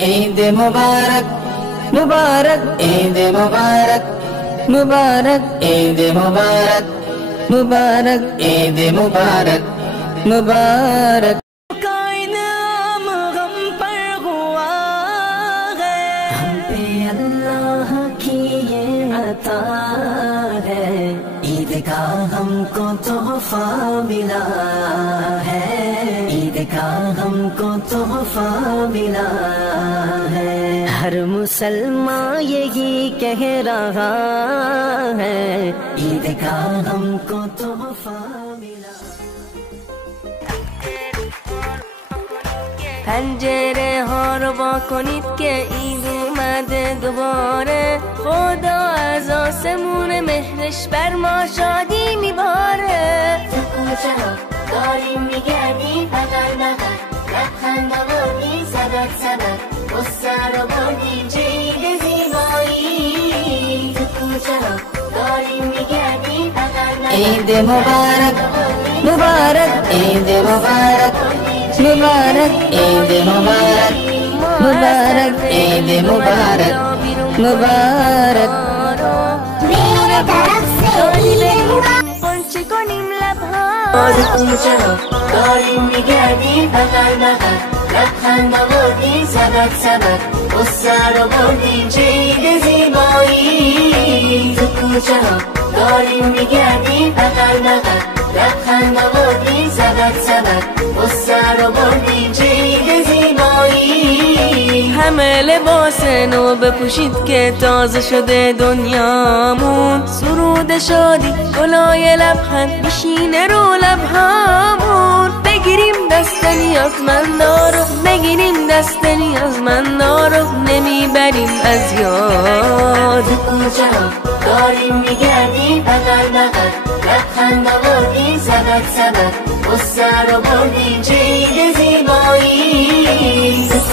ईद मुबारक मुबारक ईद मुबारक मुबारक ईद मुबारक मुबारक ईद मुबारक मुबारक। का इनाम गम पर हुआ है, हम पे अल्लाह की ये अता है। ईद का हमको तोहफा मिला है, ईद का हमको तोहफा मिला है। हर मुसलमान यही कह रहा है, ईद का हमको तोहफा मिला। پنجره ها رو با کنید که عید اومده دوباره، خدا از آسمون مهرش بر ما شادی میباره. تو کوچه ها داریم میگردیم بغل بغل، لبخند آوردیم سبک سبک، قصه رو بردیم چه عید زیبایی. تو کوچه ها داریم میگردیم بغل بغل، عید مبارک مبارک عید مبارک मुबारक ईद मुबारक मुबारक ईद मुबारक मुबारक। मेरे तरफ से पंछी को निमला भार चलो दौड़ी मिगादी बगल बगल, लबखंड बोलती सबक सबक, उस्सारो बोलती चीज ज़िबाई। चलो दौड़ी मिगादी बगल बगल, लबखंड बोलती सबक सबक, उस्सारो बोलती चीज ज़िबाई। همه لباس نو بپوشید که تازه شده دنیامون، سرود شادی گلای لبخند میشینه رو لبهامون. بگیریم دست نیازمندارو، بگیریم دست نیازمندارو، نمیبریم از یاد. کوچه ها داریم میگردیم بغل بغل، لبخند آوردیم سبک سبک، قصه رو بردیم چه عید زیبایی.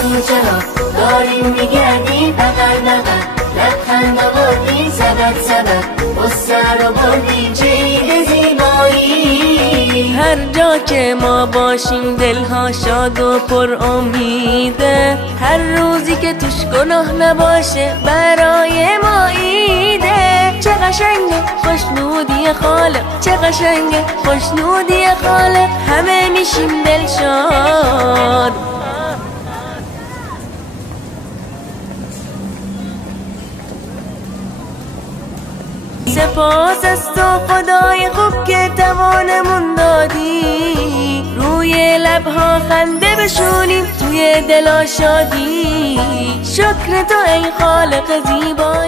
کوچه ها داریم میگردیم بغل بغل، لبخند آوردیم سبک سبک، قصه رو بردیم چه عید زیبایی. هر جا که ما باشیم دلها شاد و پر امیده، هر روزی که توش گناه نباشه برای ما عیده. چه قشنگه خوشنودی خالق، چه قشنگه خوشنودی خالق، همه میشیم دلشاد. سپاس از تو خدای خوب که توانمون دادی، روی لبها خنده بشونیم توی دلا شادی. شکر تو ای خالق زیبا.